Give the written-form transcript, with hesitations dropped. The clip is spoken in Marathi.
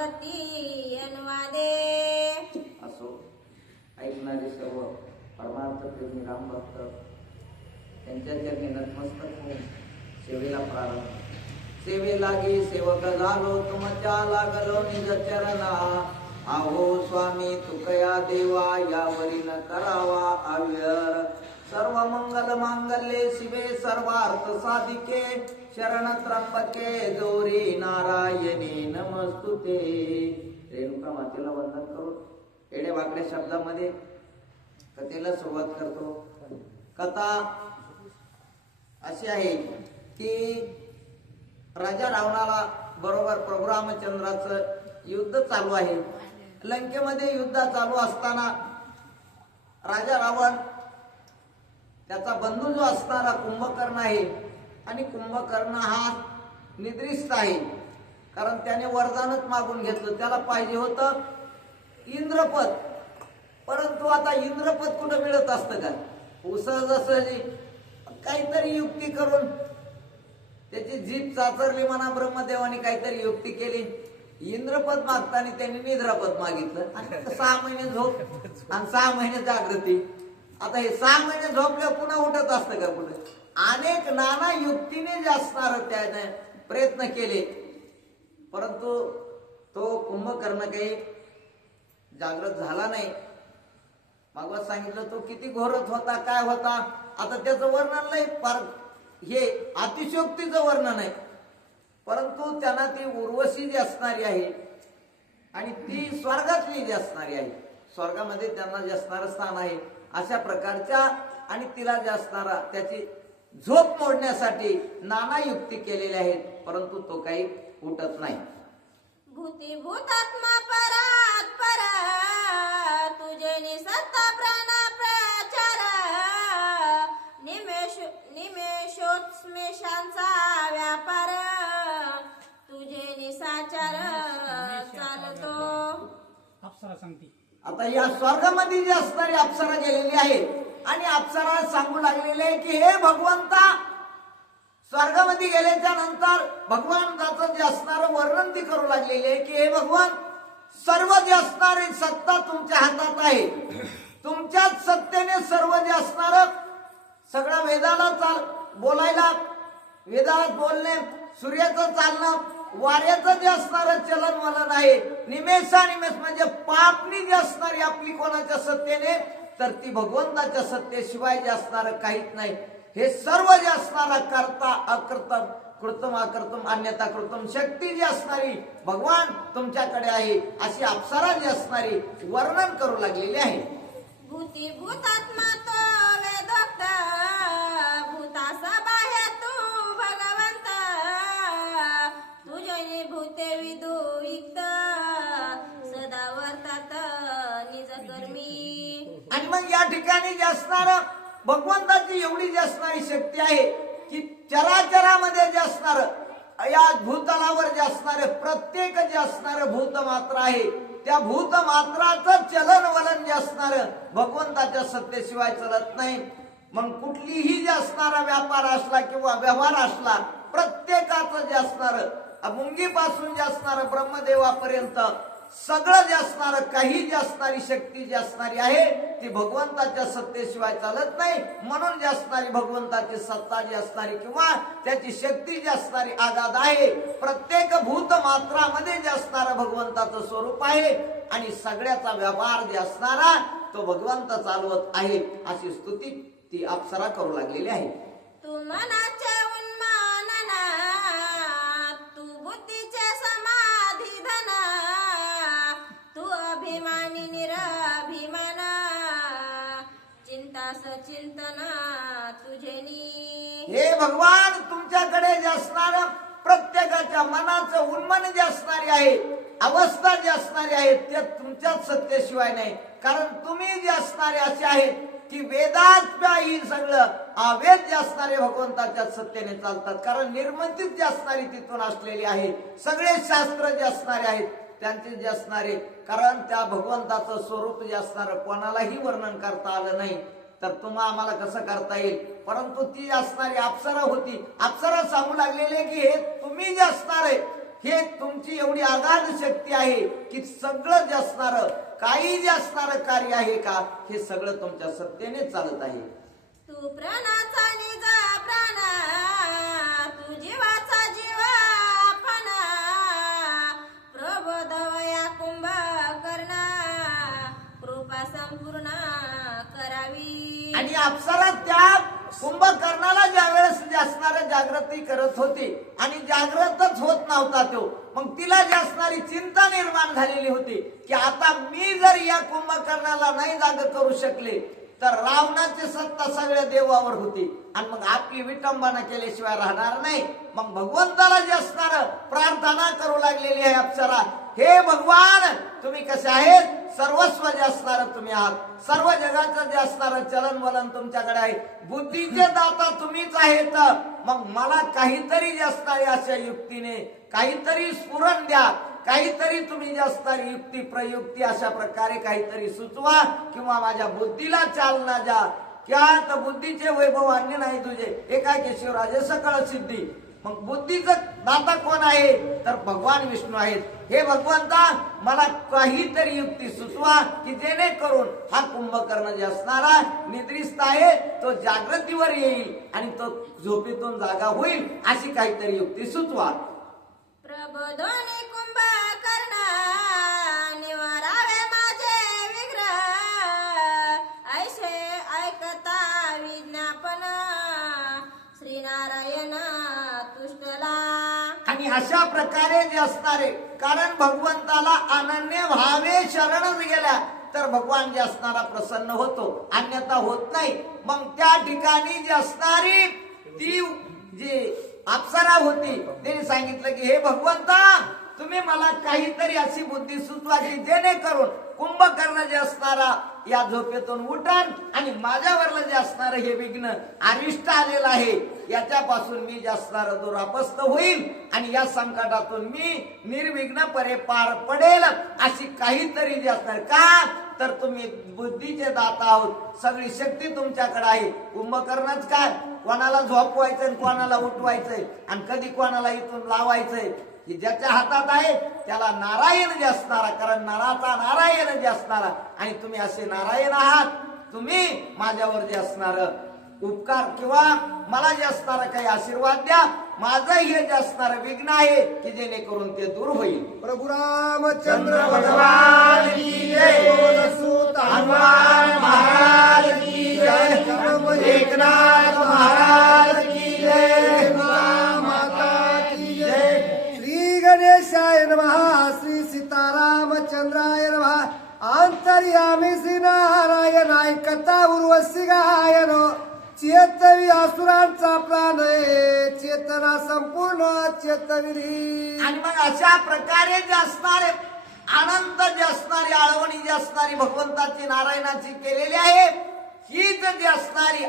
प्रति अनुवादे. असो ऐकणारे सर्व परमार्थ प्रेमी राम भक्त त्यांच्या चरणी नतमस्तक होऊन सेवेला प्रारंभ. सेवे लागी सेवक झालो तुमच्या लागलो निज चरणा. आहो स्वामी तुकया देवा यावरी न करावा आव्यर. सर्व मंगल मांगल्ये शिवे सर्वार्थ साधिके. शरण त्र्यंबके गौरी नारायणी नमस्तुते. रेणुका मातेला वंदन करून एडे वाकड्या शब्दामध्ये कथेला सुरुवात करतो. कथा अशी आहे की राजा रावणाला बरोबर प्रभू रामचंद्राचं युद्ध चालू आहे. लंकेमध्ये युद्ध चालू असताना राजा रावण त्याचा बंधू जो असणारा कुंभकर्ण आहे आणि कुंभकर्ण हा निद्रिस्त आहे, कारण त्याने वरदानच मागून घेतलं. त्याला पाहिजे होतं इंद्रपद, परंतु आता इंद्रपद कुठं मिळत असतं का? सहजासहजी काहीतरी युक्ती करून त्याची जीभ चाचरली म्हणा. ब्रह्मदेवाने काहीतरी युक्ती केली. इंद्रपद मागताना त्यांनी निद्रापद मागितलं आणि 6 महिने झोप आणि 6 महिने जागृती. आता हे 6 महिने झोपल्यावर पुन्हा उठत असतं का कुठं? अनेक नाना युक्तीने जे असणार त्याने प्रयत्न केले, परंतु तो कुंभकर्ण काही जागृत झाला नाही. भागवत सांगितलं तो किती घोरत होता, काय होता. आता त्याचं वर्णन नाही, फार हे अतिशयोक्तीचं वर्णन आहे. परंतु त्यांना ती उर्वशी जी असणारी आहे आणि ती स्वर्गातली जी असणारी आहे, स्वर्गामध्ये त्यांना जे असणारं स्थान आहे, अशा प्रकारच्या आणि तिला जे असणारा त्याची झोप मोडण्यासाठी नाना युक्ती केलेल्या आहेत, परंतु तो काही उठत नाही. भूतिभूतात्मा परात परा तुझे निसत्ता प्राण प्रचार. निमेषोत्मेषांचा व्यापार तुझे निसाचार चालतो. अप्सरा सांगते. आता या स्वर्गामध्ये जी असणारी अप्सरा गेलेली आहे आणि अप्सरा सांगू लागलेले आहे की हे भगवंता, स्वर्गामध्ये गेल्याच्या नंतर भगवानाचं जे असणारं वर्णन ती करू लागलेली आहे की हे भगवान, सर्व जे असणारी सत्ता तुमच्या हातात आहे. तुमच्याच सत्तेने सर्व जे असणार सगळं वेदाला बोलायला, वेदाला बोलणे, सूर्याचं चालणं, वाऱ्याचं जे असणारं चलन वलन आहे, निमेषानिमेष म्हणजे पापणी जी असणारी आपली कोणाच्या सत्तेने, तर ती भगवंताच्या सत्तेशिवाय जे असणारं काहीच नाही. हे सर्व जे असणारा कर्ता अकृतम कृतम अकृतम अन्यथा कृतम शक्ती जी असणारी भगवान तुमच्याकडे आहे, अशी अप्सरा जी असणारी वर्णन करू लागलेली आहे. भूतिभूतात्मा तो वेदोक्त भूतास बाह्य तू भगवंत. तुझे भूते विदुक्त सदा वर्तात निज कर्मी. आणि मग या ठिकाणी जे असणार भगवंताची एवढी जी असणारी शक्ती आहे की चराचरामध्ये जे असणार, या भूतलावर जे असणारे प्रत्येक जे असणार भूत मात्र आहे, त्या भूत मात्राचं चलन वलन जे असणार भगवंताच्या सत्तेशिवाय चलत नाही. मग कुठलीही जे असणारा व्यापार असला किंवा व्यवहार असला, प्रत्येकाचं जे असणार मुंगीपासून जे असणार ब्रह्मदेवापर्यंत सगळं जे असणार, काही जी असणारी शक्ती जी असणारी आहे ती भगवंताच्या सत्तेशिवाय चालत नाही. म्हणून जी असणारी भगवंताची सत्ता जी असणारी किंवा त्याची शक्ती जी असणारी आगाध आहे. प्रत्येक भूत मात्रामध्ये जे असणारं भगवंताचं स्वरूप आहे आणि सगळ्याचा व्यवहार जे असणारा तो भगवंत चालवत आहे, अशी स्तुती ती अप्सरा करू लागलेली आहे. तू मनाच्या उन्मानना तू बुद्धीचे समाधी धना. तू अभिमानी निराभिमान चिंतास चिंतना तुझेनी. हे भगवान, तुमच्याकडे जे असणार प्रत्येकाच्या मनाचं उन्मन जे असणारी आहे, अवस्था जी असणारी आहे, ते तुमच्याच सत्तेशिवाय नाही. कारण तुम्ही जे असणारे असे आहेत की वेदात ही सगळं अवेद जे असणारे भगवंताच्या सत्तेने चालतात. कारण निर्मितीच जे असणारी तिथून असलेली आहे. सगळे शास्त्र जे असणारे आहेत त्यांचे जे असणारे, कारण त्या भगवंताचं स्वरूप जे असणार कोणालाही वर्णन करता आलं नाही, तर तुम्हा आम्हाला कसं करता येईल. परंतु ती असणारी अप्सरा होती. अप्सरा सांगू लागलेले की हे तुम्ही जे असणार आहे हे तुमची एवढी अगाध शक्ती आहे की सगळं जे असणारं काही जे असणारं कार्य आहे का हे सगळं तुमच्या सत्तेने चालत आहे. तू प्राणाचा निजा प्राणा, तू जीवाचा जीवापणा, प्रबोधवया कुंभकर्णा, कृपा संपूर्ण करावी. आणि अप्सरा त्या कुंभकर्णाला ज्या वेळेस जे असणारं जागृती करत होती आणि जागृतच होत नव्हता तो, मग तिला जी असणारी चिंता निर्माण झालेली होती की आता मी जर या कुंभकर्णाला नाही जाग करू शकले तर रावणाची सत्ता सगळ्या देवावर होती आणि मग आपली विटंबना केल्याशिवाय राहणार नाही. मग भगवंताला जे असणार प्रार्थना करू लागलेली आहे अप्सरा, हे भगवान तुम्ही कसे आहेत, सर्वस्व जे असणार तुम्ही आहात, सर्व जगाचं जे असणार चलन वलन तुमच्याकडे आहे, बुद्धीचे दाता तुम्हीच आहेत. मग मला काहीतरी जे असणारे अशा युक्तीने काहीतरी स्फुरण द्या, काहीतरी तुम्ही जे असणारी युक्ती प्रयुक्ती अशा प्रकारे काहीतरी सुचवा किंवा माझ्या बुद्धीला चालना द्या. क्या बुद्धीचे वैभव अन्य नाही तुझे, एकाकी शिवराजे सकळ सिद्धी. मग बुद्धीचं दाता कोण आहे तर भगवान विष्णू आहेत. हे भगवंता मला काहीतरी युक्ती सुचवा की जेणेकरून हा कुंभकर्ण जे असणारा निद्रिस्त आहे तो जागृतीवर येईल आणि तो झोपेतून जागा होईल, अशी काहीतरी युक्ती सुचवा. प्रबोधोनी कुंभकर्णा, निवारावे माझे विग्रह, ऐसे ऐकता विज्ञापन, श्रीनारायण तुष्टला. आणि अशा प्रकारे जे असणारे, कारण भगवंताला अनन्य भावे शरणच गेल्या तर भगवान जे असणारा प्रसन्न होतो, अन्यथा होत नाही. मग त्या ठिकाणी जी असणारी ती जी अप्सरा होती तिने सांगितलं की हे भगवंता तुम्ही मला काहीतरी अशी बुद्धी सुचवा की जेणेकरून कुंभकर्ण जे असणारा या झोपेतून उठण आणि माझ्यावरलं जे असणार हे विघ्न अरिष्ट आलेलं आहे याच्यापासून मी जे असणार दुरापस्त होईल आणि या संकटातून मी निर्विघ्नपणे पार पडेल, अशी काहीतरी जे असणार. का तर तुम्ही बुद्धीचे दाता आहोत, सगळी शक्ती तुमच्याकडे आहे. कुंभकर्णच काय, कोणाला झोपवायचंय आणि कोणाला उठवायचंय आणि कधी कोणाला इथून लावायचंय की ज्याच्या हातात आहे त्याला नारायण जे असणारा, कारण नराचा नारायण जे असणारा आणि तुम्ही असे नारायण आहात. तुम्ही माझ्यावर जे असणार उपकार किंवा मला जे असणार काही आशीर्वाद द्या, माझं हे जे असणार विघ्न आहे की जेणेकरून ते दूर होईल. प्रभु रामचंद्र भगवान की जय, हनुमान महाराज की जय, एकनाथ महाराज की जय, माता की जय. श्री गणेशाय नमः, श्री सीतारामचंद्राय नमः. अंतर्यामी श्री नारायणाय कथा उर्वशी गायन, चेतवी असुरांचा प्राण चेतना संपूर्ण चेतविरी. आणि मग अशा प्रकारे जे असणारे अनंत जे असणारी आळवणी जी असणारी भगवंताची नारायणाची केलेली आहे, हीच जी असणारी